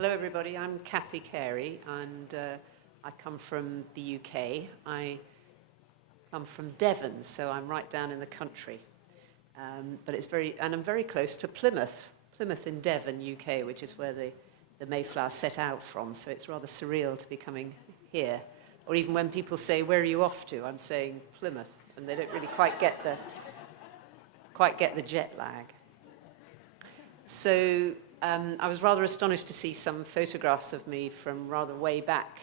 Hello everybody, I'm Cathy Carey and I come from the UK. I come from Devon, so I'm right down in the country. But I'm very close to Plymouth in Devon, UK, which is where the Mayflower set out from, so it's rather surreal to be coming here. Or even when people say, where are you off to? I'm saying Plymouth, and they don't really quite get the jet lag. So I was rather astonished to see some photographs of me from rather way back.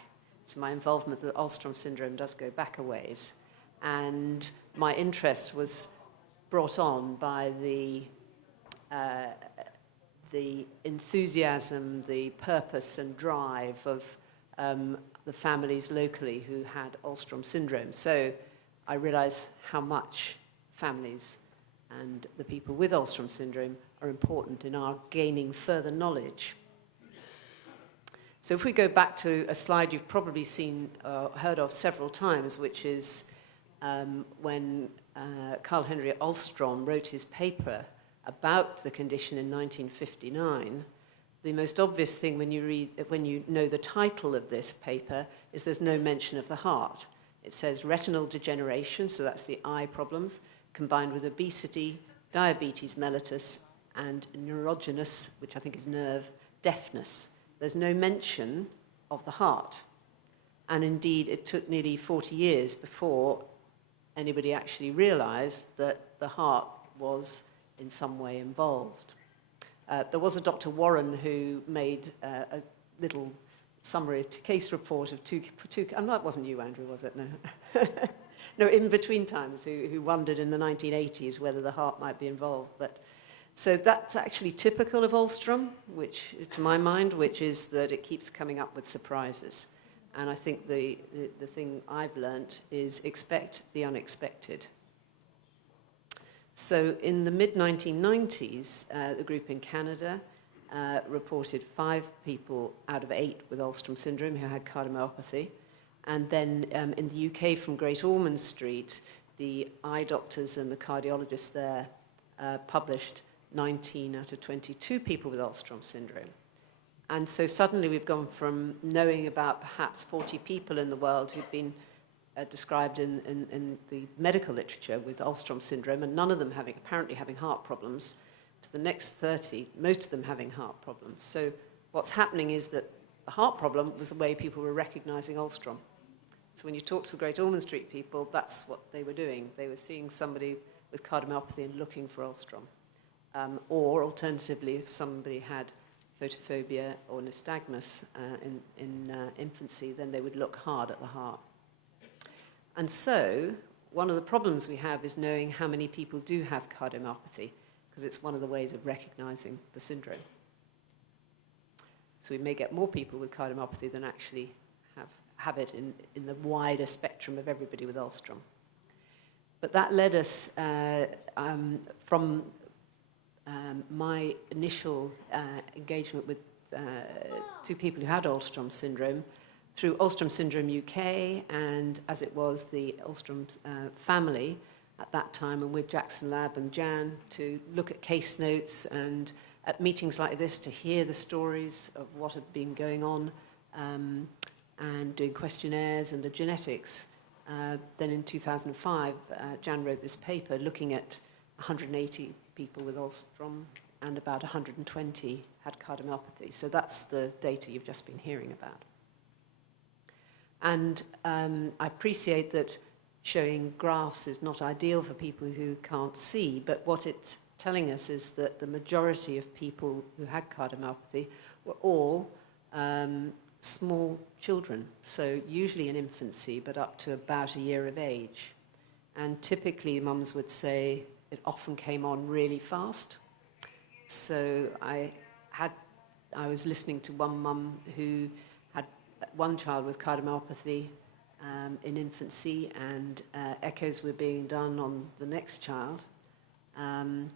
So my involvement with Alström syndrome does go back a ways. And my interest was brought on by the enthusiasm, the purpose and drive of the families locally who had Alström syndrome. So I realized how much families and the people with Alström syndrome are important in our gaining further knowledge. So if we go back to a slide you've probably seen, heard of several times, which is when Carl Henry Alström wrote his paper about the condition in 1959, the most obvious thing when you know the title of this paper is there's no mention of the heart. It says retinal degeneration, so that's the eye problems, combined with obesity, diabetes mellitus, and neurogenous, which I think is nerve, deafness. There's no mention of the heart. And indeed, it took nearly 40 years before anybody actually realized that the heart was in some way involved. There was a Dr. Warren who made a little summary case report of two and that wasn't you, Andrew, was it? No. No, in between times, who wondered in the 1980s whether the heart might be involved. So that's actually typical of Alström, which, to my mind, which is that it keeps coming up with surprises. And I think the thing I've learnt is expect the unexpected. So in the mid-1990s, the group in Canada reported 5 people out of 8 with Alström syndrome who had cardiomyopathy. And then in the UK, from Great Ormond Street, the eye doctors and the cardiologists there published 19 out of 22 people with Alström syndrome. And so suddenly we've gone from knowing about perhaps 40 people in the world who've been described in the medical literature with Alström syndrome, and none of them apparently having heart problems, to the next 30, most of them having heart problems. So what's happening is that the heart problem was the way people were recognizing Alström. So when you talk to the Great Ormond Street people, that's what they were doing. They were seeing somebody with cardiomyopathy and looking for Alström. Or alternatively, if somebody had photophobia or nystagmus in infancy, then they would look hard at the heart. And so one of the problems we have is knowing how many people do have cardiomyopathy, because it's one of the ways of recognizing the syndrome. So we may get more people with cardiomyopathy than actually have it in the wider spectrum of everybody with Alström. But that led us from my initial engagement with 2 people who had Alström syndrome through Alström Syndrome UK, and as it was the Alström family at that time, and with Jackson Lab and Jan, to look at case notes and at meetings like this to hear the stories of what had been going on, and doing questionnaires and the genetics. Then in 2005, Jan wrote this paper looking at 180 people with Alström, and about 120 had cardiomyopathy. So that's the data you've just been hearing about. And I appreciate that showing graphs is not ideal for people who can't see, but what it's telling us is that the majority of people who had cardiomyopathy were all small children, so usually in infancy, but up to about a year of age. And typically, mums would say it often came on really fast. So I was listening to one mum who had one child with cardiomyopathy in infancy, and echoes were being done on the next child. And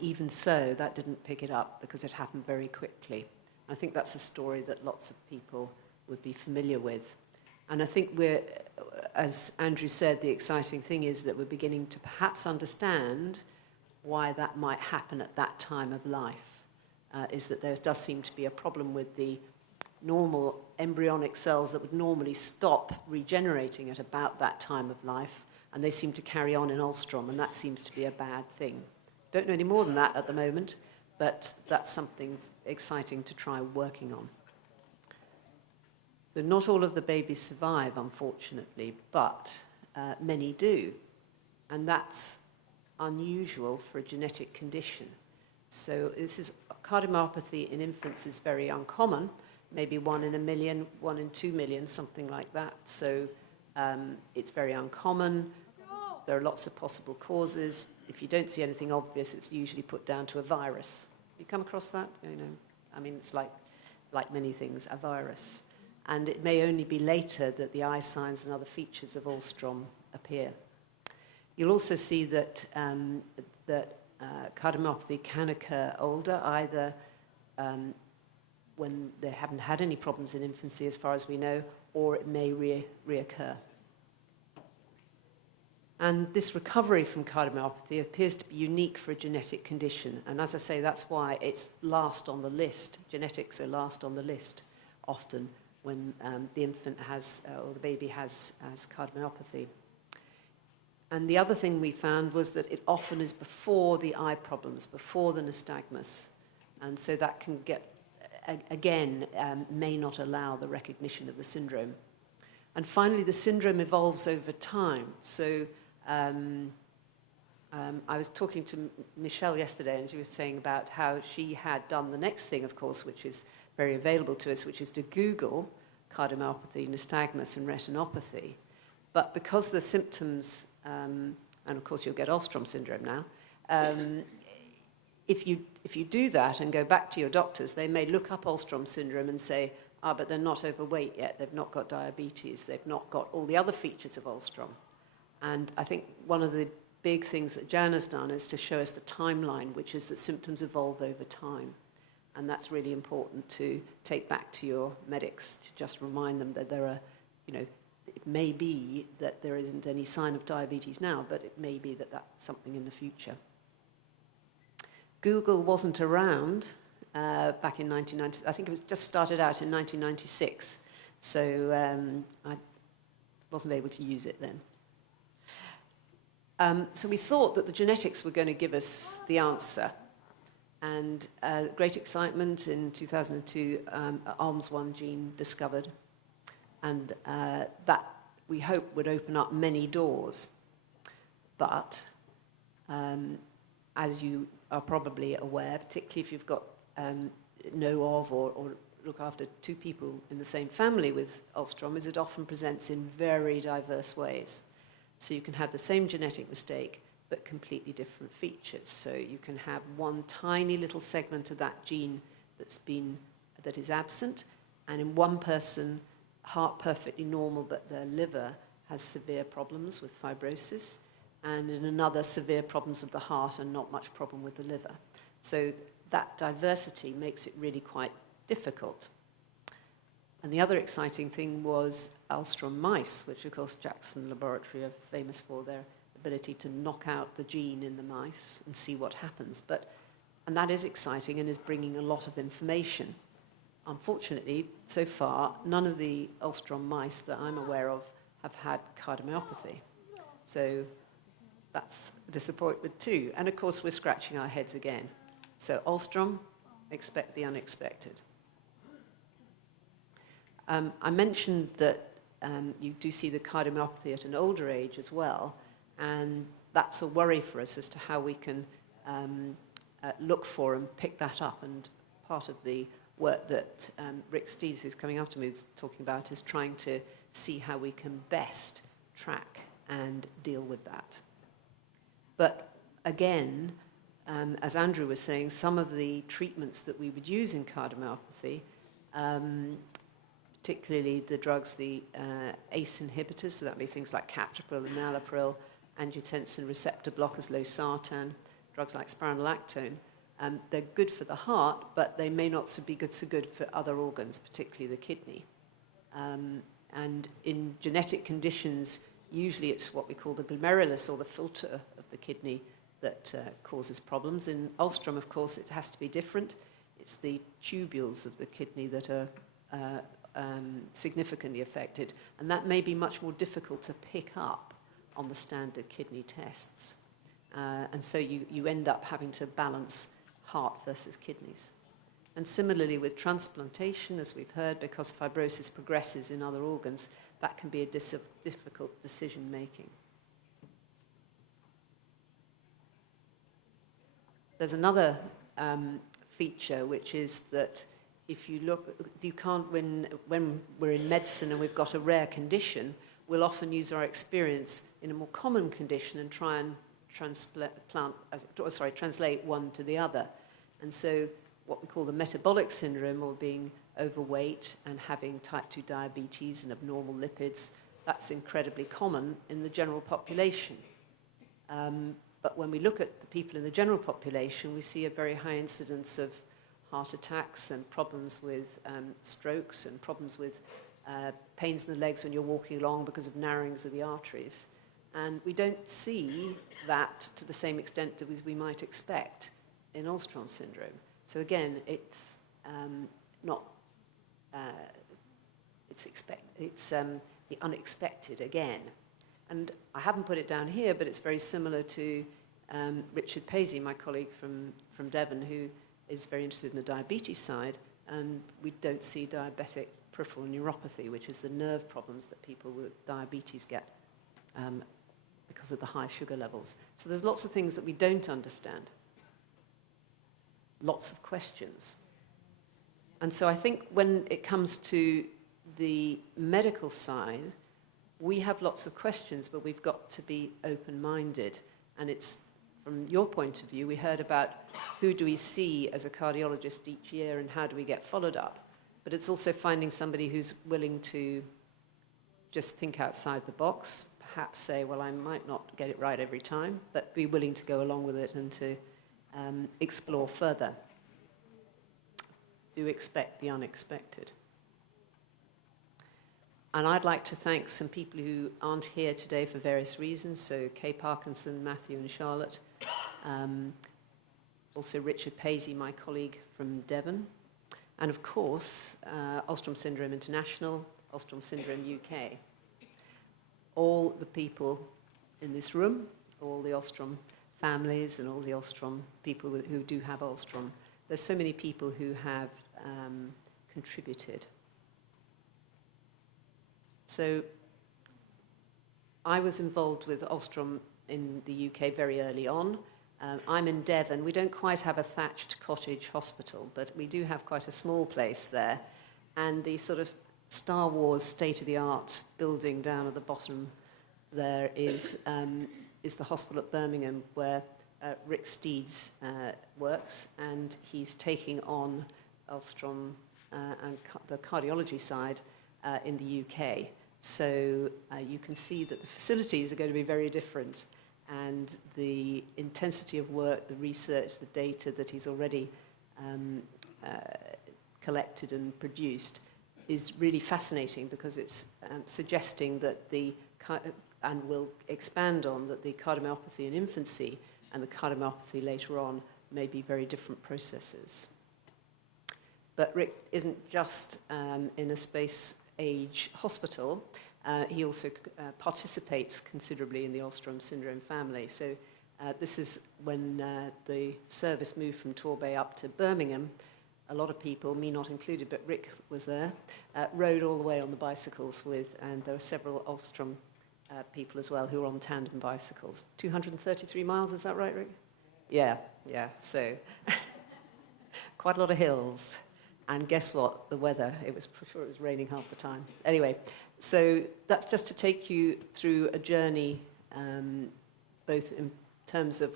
even so, that didn't pick it up because it happened very quickly. I think that's a story that lots of people would be familiar with. And I think as Andrew said, the exciting thing is that we're beginning to perhaps understand why that might happen at that time of life, is that there does seem to be a problem with the normal embryonic cells that would normally stop regenerating at about that time of life, and they seem to carry on in Alström, and that seems to be a bad thing. Don't know any more than that at the moment, but that's something exciting to try working on. So not all of the babies survive, unfortunately, but many do, and that's unusual for a genetic condition. So this is cardiomyopathy in infants is very uncommon, maybe 1 in a million, 1 in 2 million, something like that. So it's very uncommon. There are lots of possible causes. If you don't see anything obvious, it's usually put down to a virus. You come across that? You know, I mean, it's like many things, a virus. And it may only be later that the eye signs and other features of Alström appear. You'll also see that cardiomyopathy can occur older, either when they haven't had any problems in infancy, as far as we know, or it may reoccur. And this recovery from cardiomyopathy appears to be unique for a genetic condition. And as I say, that's why it's last on the list. Genetics are last on the list often when the infant has, or the baby has cardiomyopathy. And the other thing we found was that it often is before the eye problems, before the nystagmus. And so that can get, again, may not allow the recognition of the syndrome. And finally, the syndrome evolves over time. So I was talking to Michelle yesterday, and she was saying about how she had done the next thing, of course, which is very available to us, which is to Google cardiomyopathy, nystagmus, and retinopathy. But because the symptoms, and of course you'll get Alström syndrome now, if you do that and go back to your doctors, they may look up Alström syndrome and say, but they're not overweight yet, they've not got diabetes, they've not got all the other features of Alström. And I think one of the big things that Jan has done is to show us the timeline, which is that symptoms evolve over time. And that's really important to take back to your medics, to just remind them that there are, you know, it may be that there isn't any sign of diabetes now, but it may be that that's something in the future. Google wasn't around back in 1990. I think it was just started out in 1996, so I wasn't able to use it then. So we thought that the genetics were going to give us the answer. And great excitement in 2002, ALMS1 gene discovered. And that, we hope, would open up many doors. But as you are probably aware, particularly if you've got know of or look after 2 people in the same family with Alström, is it often presents in very diverse ways. So you can have the same genetic mistake, but completely different features. So you can have one tiny little segment of that gene that is absent, and in one person, heart perfectly normal, but their liver has severe problems with fibrosis, and in another, severe problems of the heart and not much problem with the liver. So that diversity makes it really quite difficult. And the other exciting thing was Alström mice, which of course Jackson Laboratory are famous for their ability to knock out the gene in the mice and see what happens. And that is exciting and is bringing a lot of information. Unfortunately, so far, none of the Alström mice that I'm aware of have had cardiomyopathy. So that's a disappointment too. And of course, we're scratching our heads again. So Alström, expect the unexpected. I mentioned that you do see the cardiomyopathy at an older age as well, and that's a worry for us as to how we can look for and pick that up. And part of the work that Rick Steeves, who's coming after me, is talking about is trying to see how we can best track and deal with that. But again, as Andrew was saying, some of the treatments that we would use in cardiomyopathy, particularly the drugs, the ACE inhibitors, so that would be things like captopril and enalapril, angiotensin receptor blockers, losartan, drugs like spironolactone, they're good for the heart, but they may not be so good for other organs, particularly the kidney. And in genetic conditions, usually it's what we call the glomerulus, or the filter of the kidney, that causes problems. In Alström, of course, it has to be different. It's the tubules of the kidney that are significantly affected, and that may be much more difficult to pick up on the standard kidney tests. And so you end up having to balance heart versus kidneys. And similarly with transplantation, as we've heard, because fibrosis progresses in other organs, that can be a difficult decision making. There's another feature, which is that if you look, you can't, when we're in medicine and we've got a rare condition, we'll often use our experience in a more common condition and try and translate one to the other. And so what we call the metabolic syndrome, or being overweight and having type 2 diabetes and abnormal lipids, that's incredibly common in the general population. But when we look at the people in the general population, we see a very high incidence of heart attacks and problems with strokes and problems with pains in the legs when you're walking along because of narrowings of the arteries. And we don't see that to the same extent as we might expect in Alström syndrome. So again, it's the unexpected again. And I haven't put it down here, but it's very similar to Richard Paisley, my colleague from Devon, who is very interested in the diabetes side, and we don't see diabetic peripheral neuropathy, which is the nerve problems that people with diabetes get because of the high sugar levels. So there's lots of things that we don't understand. Lots of questions. And so I think when it comes to the medical side, we have lots of questions, but we've got to be open-minded. And it's, from your point of view, we heard about who do we see as a cardiologist each year and how do we get followed up. But it's also finding somebody who's willing to just think outside the box, perhaps say, well, I might not get it right every time, but be willing to go along with it and to explore further. Do expect the unexpected. And I'd like to thank some people who aren't here today for various reasons. So Kay Parkinson, Matthew and Charlotte. Also Richard Paisley, my colleague from Devon. And of course, Alström Syndrome International, Alström Syndrome UK. All the people in this room, all the Alström families and all the Alström people who do have Alström. There's so many people who have contributed. So I was involved with Alström in the UK very early on. I'm in Devon. We don't quite have a thatched cottage hospital, but we do have quite a small place there. And the sort of Star Wars state-of-the-art building down at the bottom there is the hospital at Birmingham where Rick Steeds works, and he's taking on Alström and the cardiology side in the UK. So you can see that the facilities are going to be very different, and the intensity of work, the research, the data that he's already collected and produced is really fascinating, because it's suggesting that and we'll expand on that the cardiomyopathy in infancy and the cardiomyopathy later on may be very different processes. But Rick isn't just in a space-age hospital. He also participates considerably in the Alström syndrome family. So this is when the service moved from Torbay up to Birmingham. A lot of people, me not included, but Rick was there, rode all the way on the bicycles and there were several Alström people as well who were on tandem bicycles. 233 miles, is that right, Rick? Yeah, so quite a lot of hills. And guess what? The weather, it was raining half the time. Anyway, so that's just to take you through a journey, both in terms of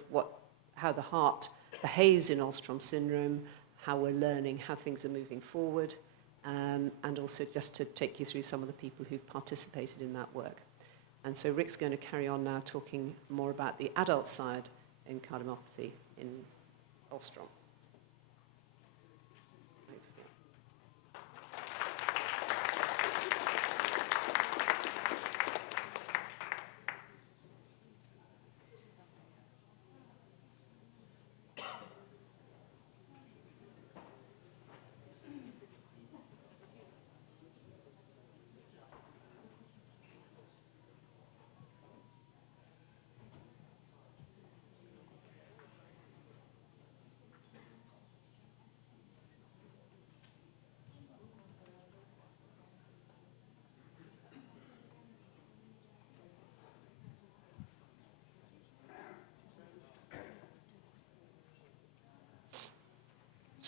how the heart behaves in Alström syndrome, how we're learning, how things are moving forward, and also just to take you through some of the people who've participated in that work. And so Rick's going to carry on now talking more about the adult side in cardiomyopathy in Alström.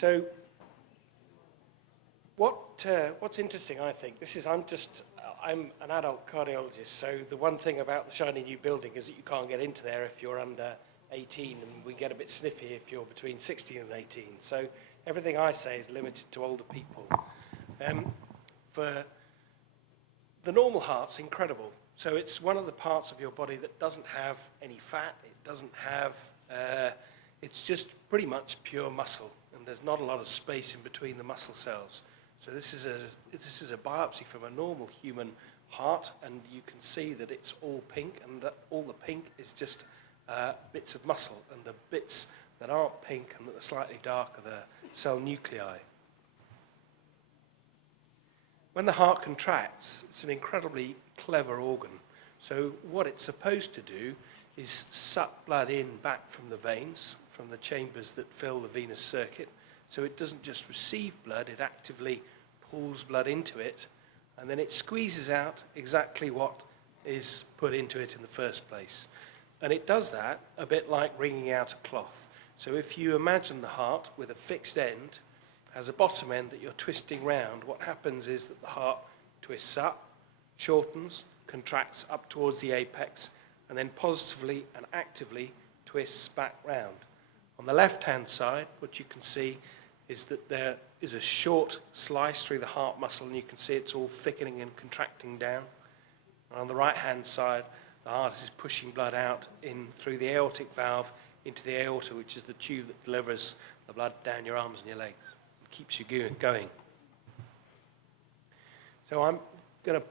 So what's interesting, I think, I'm an adult cardiologist, so the one thing about the shiny new building is that you can't get into there if you're under 18, and we get a bit sniffy if you're between 16 and 18. So everything I say is limited to older people. For the normal heart's incredible. So it's one of the parts of your body that doesn't have any fat, it doesn't have, it's just pretty much pure muscle, and there's not a lot of space in between the muscle cells. So this is a biopsy from a normal human heart, and you can see that it's all pink, and that all the pink is just bits of muscle, and the bits that aren't pink and that are slightly dark are the cell nuclei. When the heart contracts, it's an incredibly clever organ. So what it's supposed to do is suck blood in back from the veins, from the chambers that fill the venous circuit. So it doesn't just receive blood, it actively pulls blood into it, and then it squeezes out exactly what is put into it in the first place. And it does that a bit like wringing out a cloth. So if you imagine the heart with a fixed end, has a bottom end that you're twisting round, what happens is that the heart twists up, shortens, contracts up towards the apex, and then positively and actively twists back round. On the left-hand side, what you can see is that there is a short slice through the heart muscle, and you can see it's all thickening and contracting down. And on the right-hand side, the heart is pushing blood out in through the aortic valve into the aorta, which is the tube that delivers the blood down your arms and your legs. It keeps you going. So I'm going to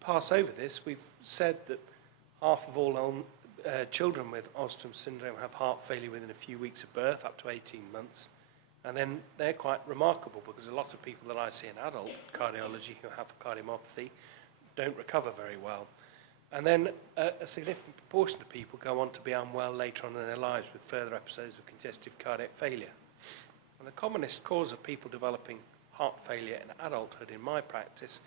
pass over this. We've said that half of all children with Alström syndrome have heart failure within a few weeks of birth, up to 18 months. And then they're quite remarkable because a lot of people that I see in adult cardiology who have cardiomyopathy don't recover very well. And then a significant proportion of people go on to be unwell later on in their lives with further episodes of congestive cardiac failure. And the commonest cause of people developing heart failure in adulthood in my practice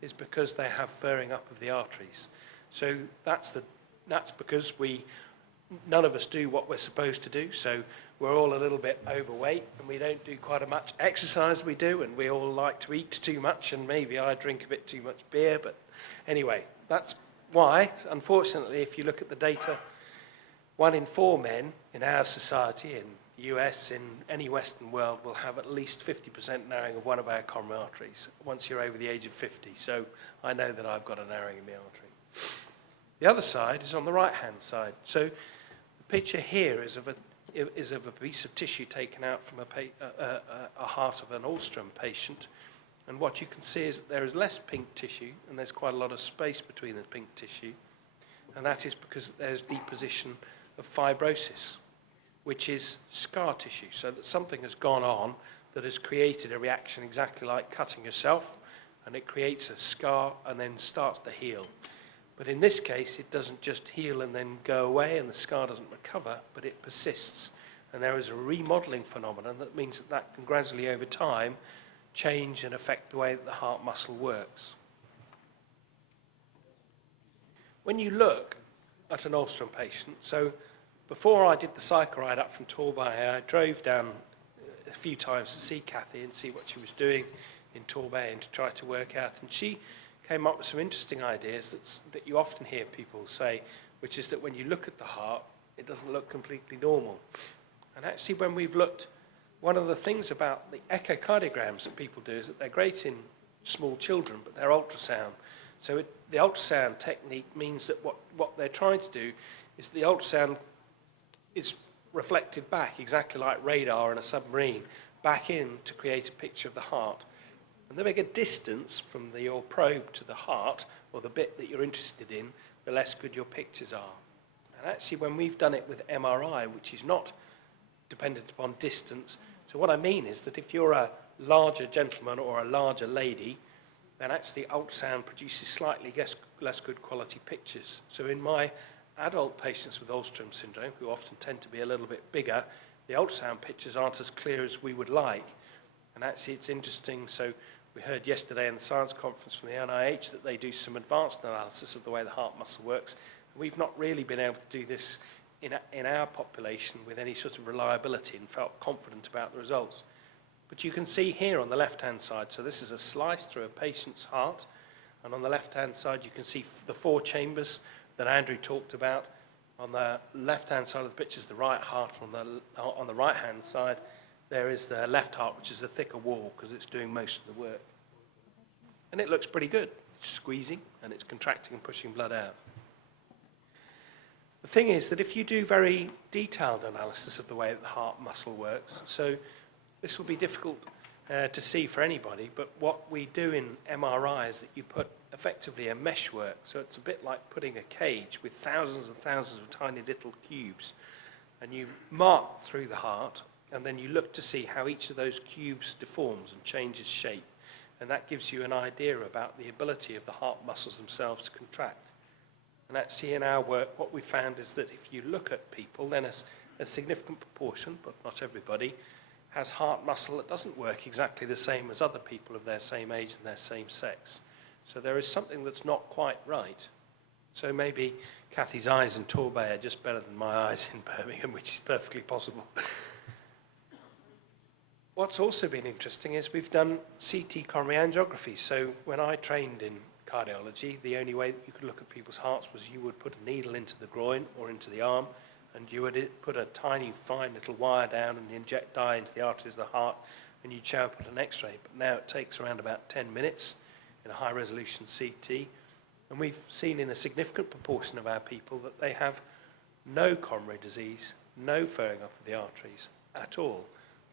is because they have furring up of the arteries. So that's because none of us do what we're supposed to do. So we're all a little bit overweight, and we don't do quite as much exercise as we do, and we all like to eat too much, and maybe I drink a bit too much beer. But anyway, that's why, unfortunately, if you look at the data, 1 in 4 men in our society, in the US, in any Western world, will have at least 50% narrowing of one of our coronary arteries once you're over the age of 50. So I know that I've got a narrowing in my artery. The other side is on the right-hand side. So the picture here is of a piece of tissue taken out from a heart of an Alström patient. And what you can see is that there is less pink tissue, and there's quite a lot of space between the pink tissue. And that is because there's deposition of fibrosis, which is scar tissue. So that something has gone on that has created a reaction exactly like cutting yourself, and it creates a scar and then starts to heal. But in this case, it doesn't just heal and then go away, and the scar doesn't recover, but it persists. And there is a remodeling phenomenon that means that can gradually, over time, change and affect the way that the heart muscle works. When you look at an Alström patient, so before I did the cycle ride up from Torbay, I drove down a few times to see Cathy and see what she was doing in Torbay and to try to work out. And she came up with some interesting ideas that you often hear people say, which is that when you look at the heart, it doesn't look completely normal. And actually, when we've looked, one of the things about the echocardiograms that people do is that they're great in small children, but they're ultrasound. So the ultrasound technique means that what they're trying to do is the ultrasound is reflected back, exactly like radar in a submarine, back in to create a picture of the heart. And the bigger distance from your probe to the heart, or the bit that you're interested in, the less good your pictures are. And actually, when we've done it with MRI, which is not dependent upon distance, so what I mean is that if you're a larger gentleman or a larger lady, then actually ultrasound produces slightly less good quality pictures. So in my adult patients with Alström syndrome, who often tend to be a little bit bigger, the ultrasound pictures aren't as clear as we would like. And actually it's interesting, so we heard yesterday in the science conference from the NIH that they do some advanced analysis of the way the heart muscle works. We've not really been able to do this in our population with any sort of reliability and felt confident about the results. But you can see here on the left-hand side, so this is a slice through a patient's heart, and on the left-hand side you can see the 4 chambers that Andrew talked about. On the left-hand side of the picture is the right heart. On the right-hand side there is the left heart, which is the thicker wall because it's doing most of the work. And it looks pretty good. It's squeezing and it's contracting and pushing blood out. The thing is that if you do very detailed analysis of the way that the heart muscle works, so this will be difficult to see for anybody, but what we do in MRI is that you put effectively a meshwork, so it's a bit like putting a cage with thousands and thousands of tiny little cubes, and you mark through the heart, and then you look to see how each of those cubes deforms and changes shape, and that gives you an idea about the ability of the heart muscles themselves to contract. And actually in our work, what we found is that if you look at people, then a significant proportion, but not everybody, has heart muscle that doesn't work exactly the same as other people of their same age and their same sex. So there is something that's not quite right. So maybe Cathy's eyes in Torbay are just better than my eyes in Birmingham, which is perfectly possible. What's also been interesting is we've done CT coronary angiography. So when I trained in cardiology, the only way that you could look at people's hearts was you would put a needle into the groin or into the arm, and you would put a tiny, fine little wire down and inject dye into the arteries of the heart, and you'd show up at an X-ray. But now it takes around about 10 minutes in a high-resolution CT, and we've seen in a significant proportion of our people that they have no coronary disease, no furring up of the arteries at all.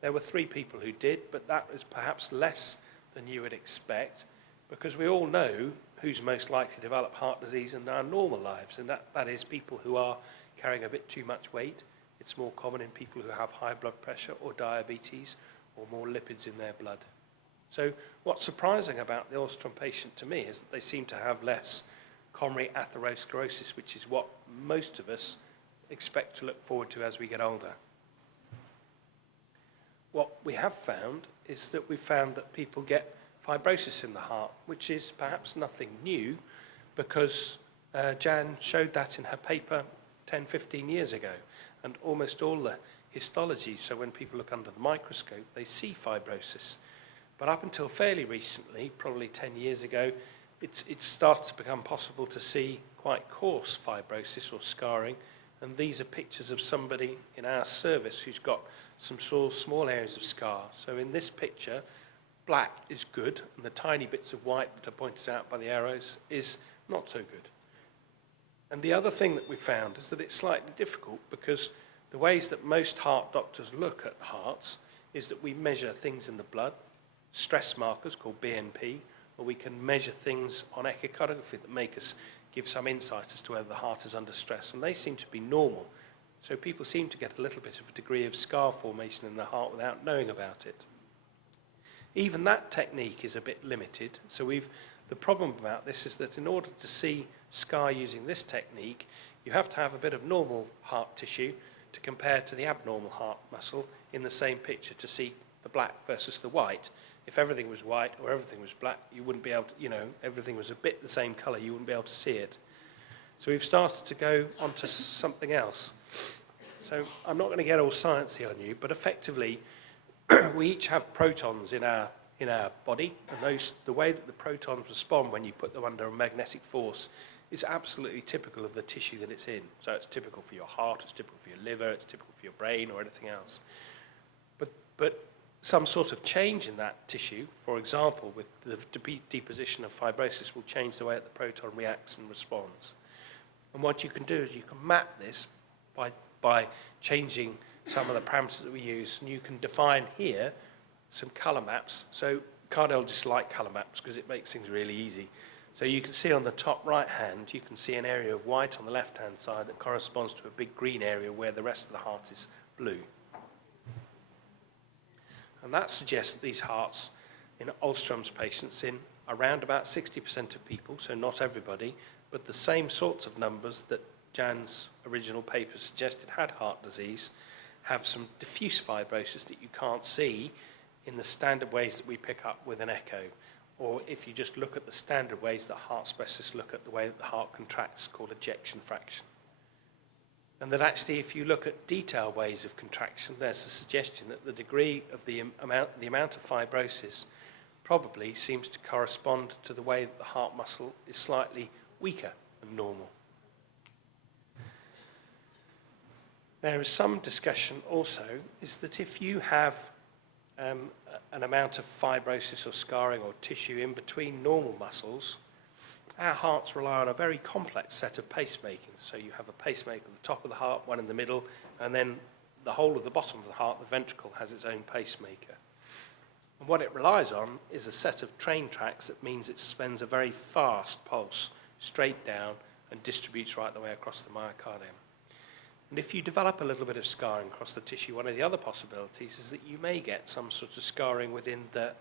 There were 3 people who did, but that is perhaps less than you would expect, because we all know who's most likely to develop heart disease in our normal lives, and that is people who are carrying a bit too much weight. It's more common in people who have high blood pressure or diabetes or more lipids in their blood. So what's surprising about the Alström patient to me is that they seem to have less coronary atherosclerosis, which is what most of us expect to look forward to as we get older. What we have found is that we've found that people get fibrosis in the heart, which is perhaps nothing new, because Jan showed that in her paper 10, 15 years ago, and almost all the histology, so when people look under the microscope, they see fibrosis. But up until fairly recently, probably 10 years ago, it started to become possible to see quite coarse fibrosis or scarring, and these are pictures of somebody in our service who's got some small areas of scar. So in this picture, black is good, and the tiny bits of white that are pointed out by the arrows is not so good. And the other thing that we found is that it's slightly difficult, because the ways that most heart doctors look at hearts is that we measure things in the blood, stress markers called BNP, or we can measure things on echocardiography that make us give some insight as to whether the heart is under stress, and they seem to be normal. So people seem to get a little bit of a degree of scar formation in the heart without knowing about it. Even that technique is a bit limited, so the problem about this is that in order to see scar using this technique, you have to have a bit of normal heart tissue to compare to the abnormal heart muscle in the same picture to see the black versus the white. If everything was white or everything was black, you wouldn't be able to, everything was a bit the same colour, you wouldn't be able to see it. So we've started to go on to something else. So I'm not going to get all sciencey on you, but effectively, we each have protons in our body, and the way that the protons respond when you put them under a magnetic force is absolutely typical of the tissue that it's in. So it's typical for your heart, it's typical for your liver, it's typical for your brain or anything else. But some sort of change in that tissue, for example, with the deposition of fibrosis, will change the way that the proton reacts and responds. And what you can do is you can map this by changing some of the parameters that we use, and you can define here some colour maps. So cardiologists like colour maps because it makes things really easy. So you can see on the top right hand, you can see an area of white on the left hand side that corresponds to a big green area where the rest of the heart is blue. And that suggests that these hearts in Alström's patients, in around about 60% of people, so not everybody, but the same sorts of numbers that Jan's original paper suggested had heart disease, have some diffuse fibrosis that you can't see in the standard ways that we pick up with an echo, or if you just look at the standard ways that heart specialists look at the way that the heart contracts, called ejection fraction. And that actually, if you look at detailed ways of contraction, there's a suggestion that the degree of the amount of fibrosis probably seems to correspond to the way that the heart muscle is slightly weaker than normal. There is some discussion also is that if you have an amount of fibrosis or scarring or tissue in between normal muscles, our hearts rely on a very complex set of pacemakers. So you have a pacemaker at the top of the heart, one in the middle, and then the whole of the bottom of the heart, the ventricle, has its own pacemaker. And what it relies on is a set of train tracks that means it spends a very fast pulse straight down and distributes right the way across the myocardium. And if you develop a little bit of scarring across the tissue, one of the other possibilities is that you may get some sort of scarring within the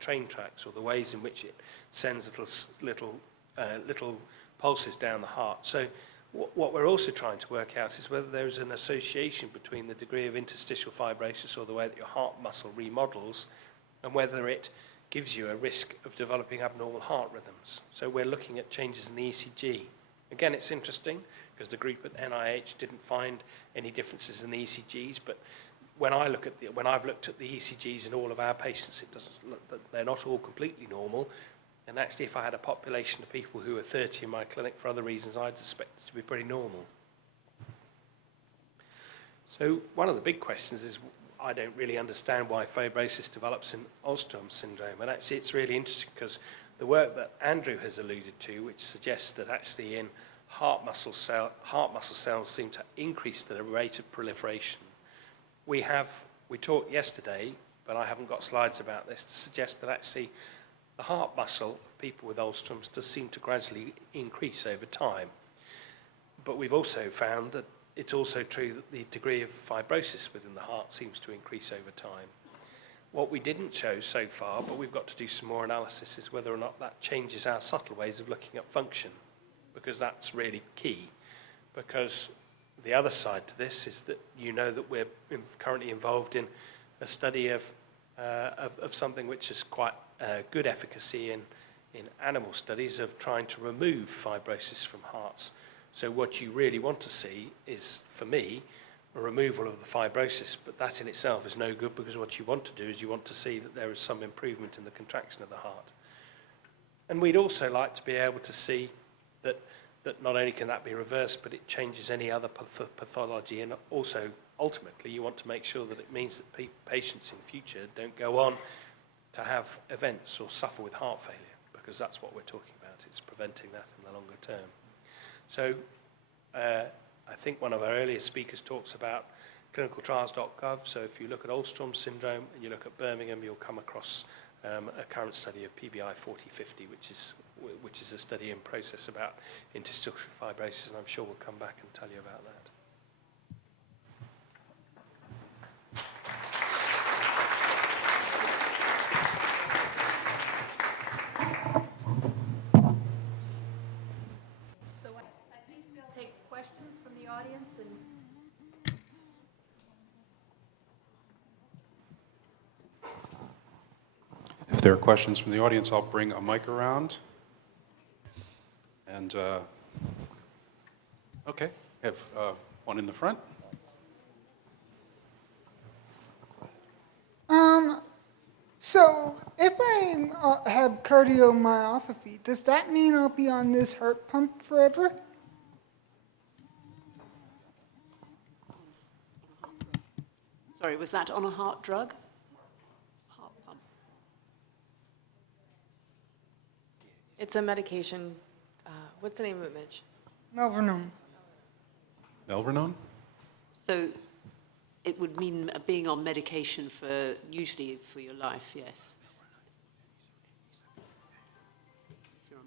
train tracks, or the ways in which it sends little pulses down the heart. So what we're also trying to work out is whether there is an association between the degree of interstitial fibrosis, or the way that your heart muscle remodels, and whether it gives you a risk of developing abnormal heart rhythms. So we're looking at changes in the ECG. Again, it's interesting because the group at NIH didn't find any differences in the ECGs, but when I've looked at the ECGs in all of our patients, it doesn't look that they're not all completely normal. And actually, if I had a population of people who are 30 in my clinic for other reasons, I'd suspect it to be pretty normal. So one of the big questions is, I don't really understand why fibrosis develops in Alström syndrome. And actually, it's really interesting because the work that Andrew has alluded to, which suggests that actually in heart muscle cells seem to increase the rate of proliferation. We talked yesterday, but I haven't got slides about this, to suggest that actually the heart muscle of people with Alström's does seem to gradually increase over time. But we've also found that it's also true that the degree of fibrosis within the heart seems to increase over time. What we didn't show so far, but we've got to do some more analysis, is whether or not that changes our subtle ways of looking at function, because that's really key. Because the other side to this is that you know that we're currently involved in a study of something which is quite good efficacy in animal studies of trying to remove fibrosis from hearts. So what you really want to see is, for me, a removal of the fibrosis, but that in itself is no good, because what you want to do is you want to see that there is some improvement in the contraction of the heart. And we'd also like to be able to see that not only can that be reversed, but it changes any other pathology, and also ultimately you want to make sure that it means that patients in future don't go on to have events or suffer with heart failure, because that's what we're talking about. It's preventing that in the longer term. So I think one of our earlier speakers talks about clinicaltrials.gov. So if you look at Alström syndrome and you look at Birmingham, you'll come across a current study of PBI 4050, which is a study in process about interstitial fibrosis, and I'm sure we'll come back and tell you about that. So I think we'll take questions from the audience. And if there are questions from the audience, I'll bring a mic around. And, okay, I have one in the front. So if I have cardiomyopathy, does that mean I'll be on this heart pump forever? sorry, was that on a heart drug? Heart pump. It's a medication. What's the name of it, Mitch? Melvernone. Melvernone? So it would mean being on medication for, usually for your life, yes. If you're on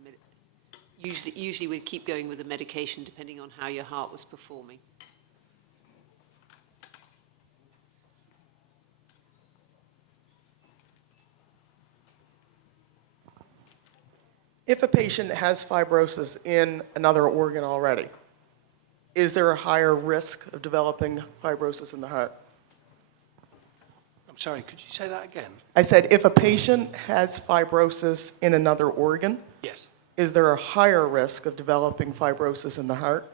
usually we'd keep going with the medication depending on how your heart was performing. If a patient has fibrosis in another organ already, is there a higher risk of developing fibrosis in the heart? I'm sorry, could you say that again? I said if a patient has fibrosis in another organ, Yes. is there a higher risk of developing fibrosis in the heart?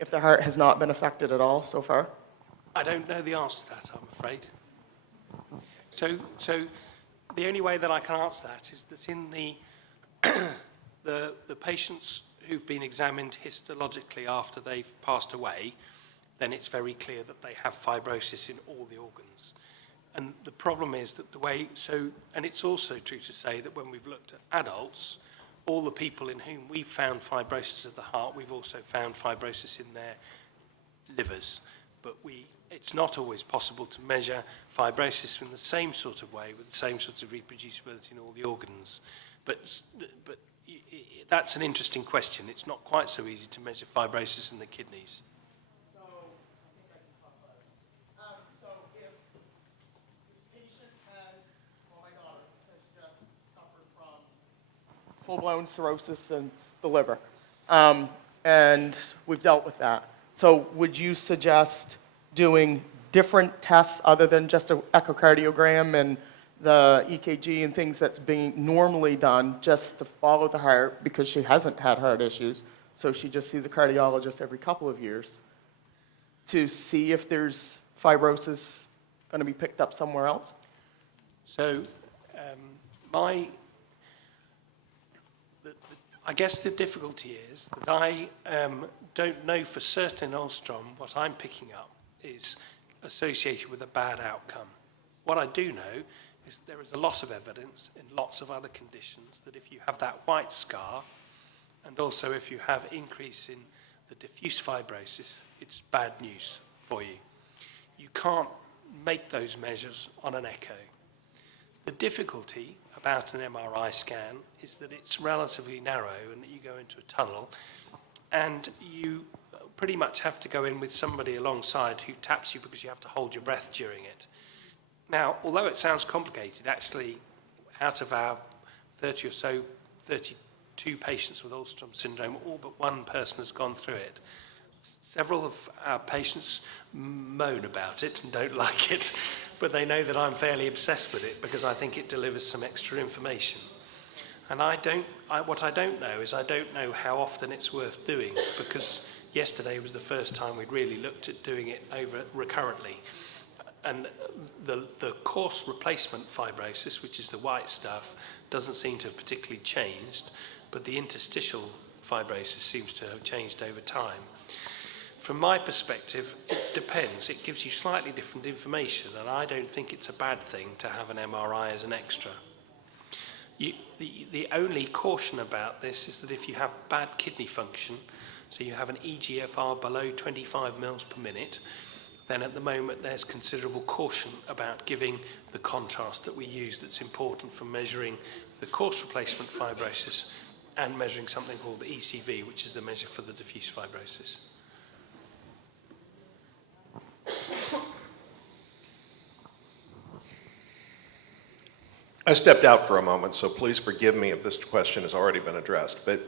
if the heart has not been affected at all so far? I don't know the answer to that, I'm afraid. So the only way that I can answer that is that in the patients who've been examined histologically after they've passed away, then it's very clear that they have fibrosis in all the organs. And the problem is that and it's also true to say that when we've looked at adults, all the people in whom we've found fibrosis of the heart, we've also found fibrosis in their livers. But it's not always possible to measure fibrosis in the same sort of way, with the same sort of reproducibility in all the organs. But that's an interesting question. It's not quite so easy to measure fibrosis in the kidneys. So, I think I can talk about it. So if the patient has, well, my daughter has just suffered from full-blown cirrhosis in the liver, and we've dealt with that. So would you suggest doing different tests other than just an echocardiogram and the EKG and things that's being normally done just to follow the heart, because she hasn't had heart issues, so she just sees a cardiologist every couple of years, to see if there's fibrosis going to be picked up somewhere else? So I guess the difficulty is that I don't know for certain Alström what I'm picking up is associated with a bad outcome. What I do know is there is a lot of evidence in lots of other conditions that if you have that white scar, and also if you have increase in the diffuse fibrosis, it's bad news for you. You can't make those measures on an echo. The difficulty about an MRI scan is that it's relatively narrow and that you go into a tunnel and you pretty much have to go in with somebody alongside who taps you because you have to hold your breath during it. Now, although it sounds complicated, actually, out of our 30 or so, 32 patients with Alström syndrome, all but one person has gone through it. Several of our patients moan about it and don't like it, but they know that I'm fairly obsessed with it because I think it delivers some extra information. And what I don't know is I don't know how often it's worth doing, because yesterday was the first time we'd really looked at doing it over recurrently. And the coarse replacement fibrosis, which is the white stuff, doesn't seem to have particularly changed, but the interstitial fibrosis seems to have changed over time. From my perspective, it depends. It gives you slightly different information, and I don't think it's a bad thing to have an MRI as an extra. The only caution about this is that if you have bad kidney function, so you have an EGFR below 25 mils per minute, then at the moment there's considerable caution about giving the contrast that we use that's important for measuring the coarse replacement fibrosis and measuring something called the ECV, which is the measure for the diffuse fibrosis. I stepped out for a moment, so please forgive me if this question has already been addressed, but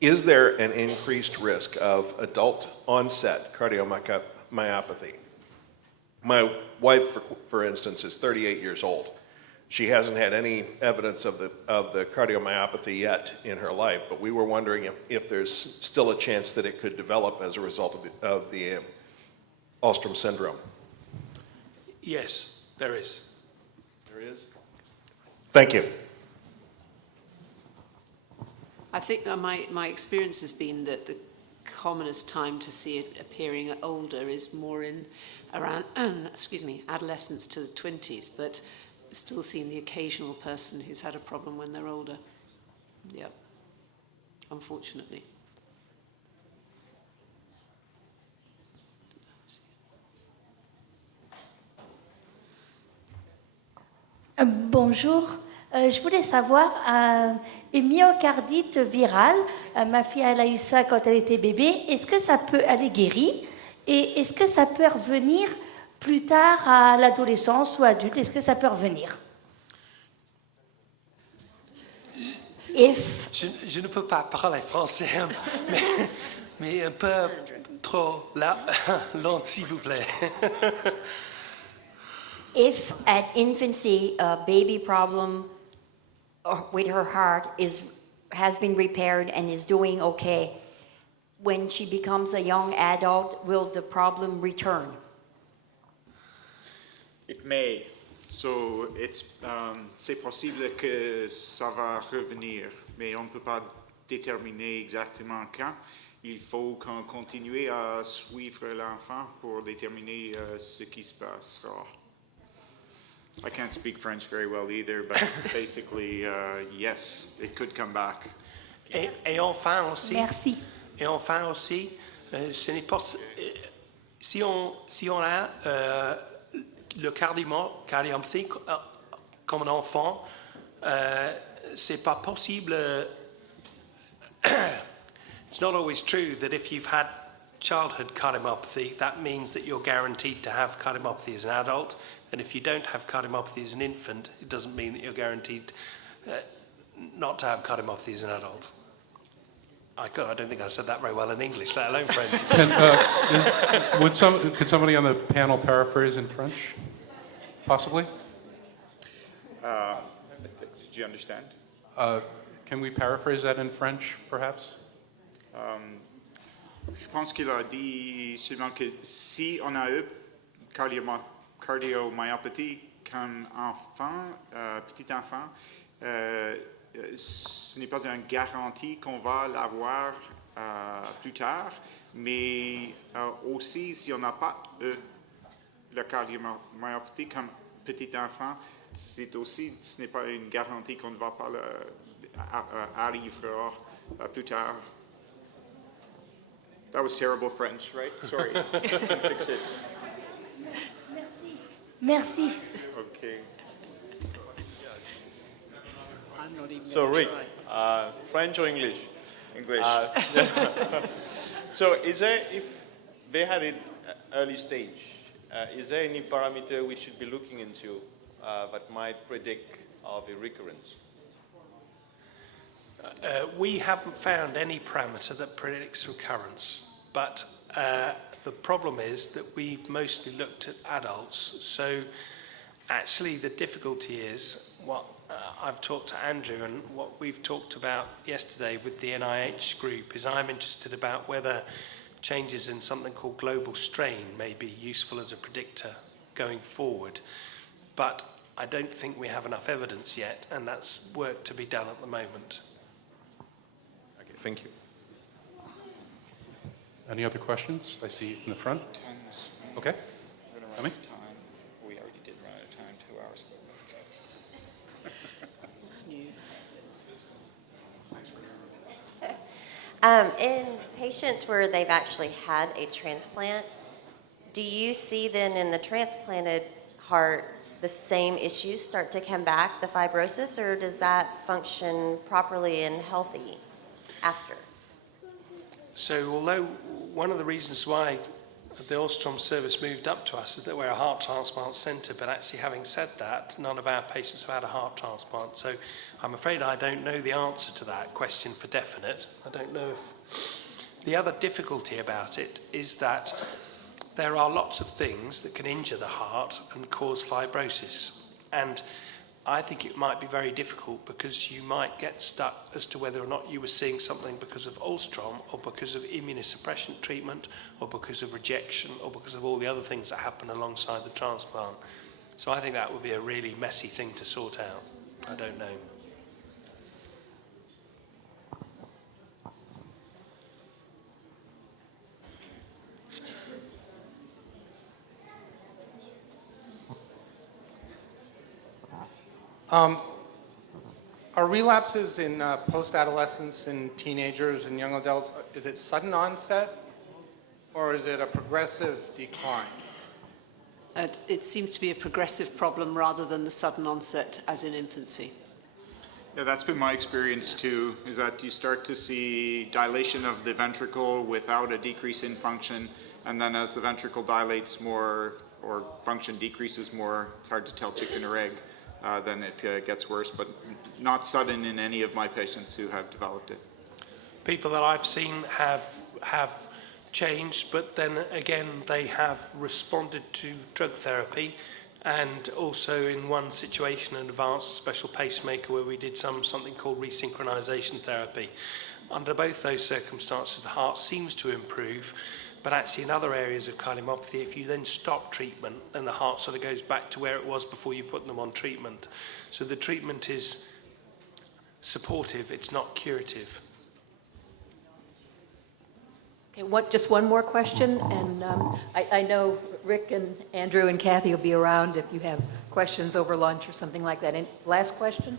is there an increased risk of adult onset cardiomyopathy? My wife, for instance, is 38 years old. She hasn't had any evidence of the cardiomyopathy yet in her life, but we were wondering if there's still a chance that it could develop as a result of the Alström syndrome. Yes, there is. There is? Thank you. I think my experience has been that the commonest time to see it appearing older is more in around adolescence to the 20s, but still seeing the occasional person who's had a problem when they're older. Yep, unfortunately. Bonjour, je voulais savoir, une myocardite virale, ma fille elle a eu ça quand elle était bébé, est-ce que ça peut, elle est guérie, et est-ce que ça peut revenir plus tard à l'adolescence ou adulte, est-ce que ça peut revenir? Je ne peux pas parler français, mais un peu trop lent, s'il vous plaît. If at infancy a baby problem with her heart has been repaired and is doing okay, when she becomes a young adult, will the problem return? It may. So c'est possible que ça va revenir, mais on ne peut pas déterminer exactement quand. Il faut qu'on continue à suivre l'enfant pour déterminer ce qui se passera. I can't speak French very well either, but basically, yes, it could come back. Et enfin aussi, Merci. ce n'est pas si on a le cardiomyopathy comme un enfant, c'est pas possible. It's not always true that if you've had childhood cardiomyopathy, that means that you're guaranteed to have cardiomyopathy as an adult. And if you don't have cardiomyopathy as an infant, it doesn't mean that you're guaranteed not to have cardiomyopathy as an adult. I don't think I said that very well in English, let alone French. Could somebody on the panel paraphrase in French? Possibly? Did you understand? Can we paraphrase that in French, perhaps? Je pense qu'il a dit seulement que si on a eu cardiomyopathy comme enfant, petit enfant, ce n'est pas une garantie qu'on va l'avoir plus tard, mais aussi si on n'a pas la cardiomyopathy comme petit enfant, ce n'est pas une garantie qu'on ne va pas arriver plus tard. That was terrible French, right? Sorry, I can fix it. Merci. Okay. I'm not even So gonna Rick, try. French or English? English. So is there, if they had it early stage, is there any parameter we should be looking into that might predict of a recurrence? We haven't found any parameter that predicts recurrence, but the problem is that we've mostly looked at adults. So actually the difficulty is what I've talked to Andrew and what we've talked about yesterday with the NIH group is I'm interested about whether changes in something called global strain may be useful as a predictor going forward. But I don't think we have enough evidence yet, and that's work to be done at the moment. Okay, thank you. Any other questions? I see in the front. Okay. We're going to run Coming? out of time. We already did run out of time 2 hours ago. It's new. In patients where they've actually had a transplant, do you see then in the transplanted heart the same issues start to come back, the fibrosis, or does that function properly and healthy after? So although one of the reasons why the Alström service moved up to us is that we're a heart transplant centre, but actually having said that, none of our patients have had a heart transplant. So I'm afraid I don't know the answer to that question for definite. I don't know if... The other difficulty about it is that there are lots of things that can injure the heart and cause fibrosis. And I think it might be very difficult because you might get stuck as to whether or not you were seeing something because of Alström or because of immunosuppression treatment or because of rejection or because of all the other things that happen alongside the transplant. So I think that would be a really messy thing to sort out. I don't know. Are relapses in post-adolescence and teenagers and young adults, is it sudden onset or is it a progressive decline? It seems to be a progressive problem rather than the sudden onset as in infancy. Yeah, that's been my experience too, is that you start to see dilation of the ventricle without a decrease in function, and then as the ventricle dilates more or function decreases more, it's hard to tell chicken or egg, then it gets worse, but not sudden in any of my patients who have developed it. People that I've seen have changed, but then again they have responded to drug therapy and also in one situation an advanced special pacemaker where we did something called resynchronization therapy. Under both those circumstances, the heart seems to improve, but actually in other areas of cardiomyopathy, if you then stop treatment, then the heart sort of goes back to where it was before you put them on treatment. So the treatment is supportive, it's not curative. Okay, just one more question, and I know Rick and Andrew and Cathy will be around if you have questions over lunch or something like that. And last question?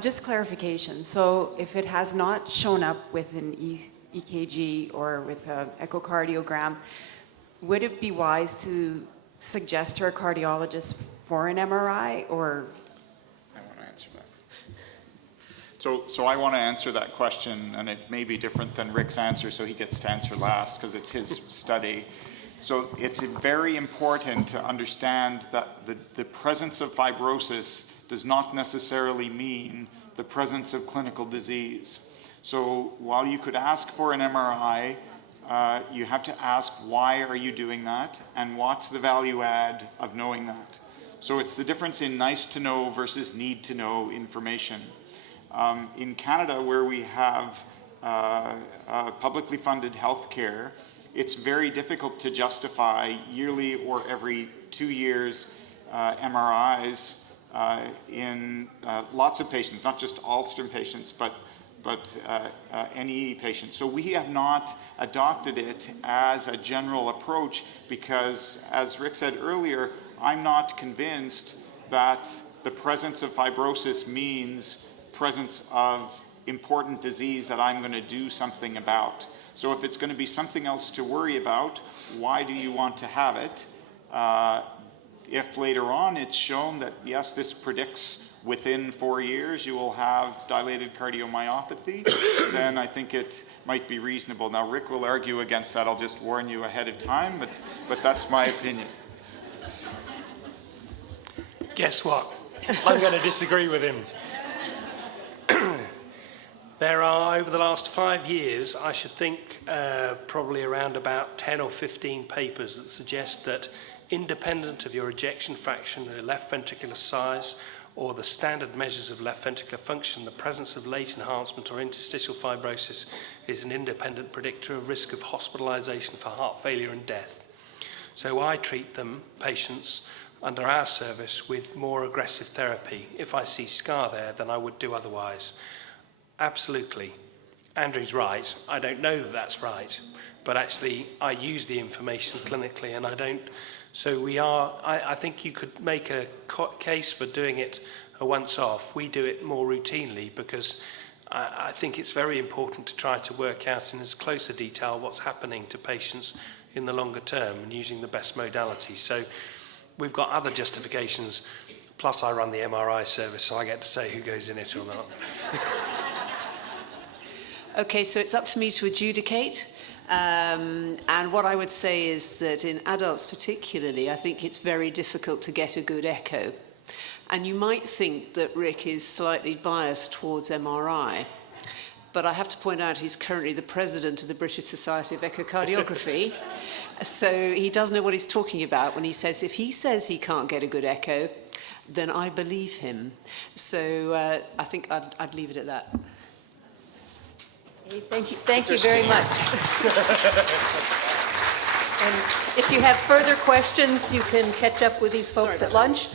Just clarification. So if it has not shown up with an EKG or with an echocardiogram, would it be wise to suggest to a cardiologist for an MRI, or? I want to answer that. So I want to answer that question, and it may be different than Rick's answer, so he gets to answer last because it's his study. So it's very important to understand that the presence of fibrosis does not necessarily mean the presence of clinical disease. So while you could ask for an MRI, you have to ask why are you doing that and what's the value add of knowing that. So it's the difference in nice to know versus need to know information. In Canada, where we have publicly funded healthcare, it's very difficult to justify yearly or every 2 years MRIs in lots of patients, not just Alström patients, but NE patients. So we have not adopted it as a general approach because, as Rick said earlier, I'm not convinced that the presence of fibrosis means presence of important disease that I'm going to do something about. So if it's going to be something else to worry about, why do you want to have it? If later on it's shown that, yes, this predicts within 4 years you will have dilated cardiomyopathy, then I think it might be reasonable. Now, Rick will argue against that. I'll just warn you ahead of time, but that's my opinion. Guess what? I'm going to disagree with him. There are, over the last 5 years, I should think probably around about 10 or 15 papers that suggest that independent of your ejection fraction, the left ventricular size, or the standard measures of left ventricular function, the presence of late enhancement or interstitial fibrosis is an independent predictor of risk of hospitalization for heart failure and death. So I treat them, patients, under our service with more aggressive therapy if I see scar there than I would do otherwise. Absolutely. Andrew's right. I don't know that that's right, but actually I use the information clinically and I don't. So we are, I think you could make a case for doing it a once off. We do it more routinely because I think it's very important to try to work out in as close a detail what's happening to patients in the longer term and using the best modality. So we've got other justifications, plus I run the MRI service, so I get to say who goes in it or not. Okay, so it's up to me to adjudicate. And what I would say is that in adults particularly, I think it's very difficult to get a good echo. And you might think that Rick is slightly biased towards MRI, but I have to point out he's currently the president of the British Society of Echocardiography. So he does know what he's talking about when he says, if he says he can't get a good echo, then I believe him. So I think I'd leave it at that. Okay, thank you very much. And if you have further questions, you can catch up with these folks at lunch.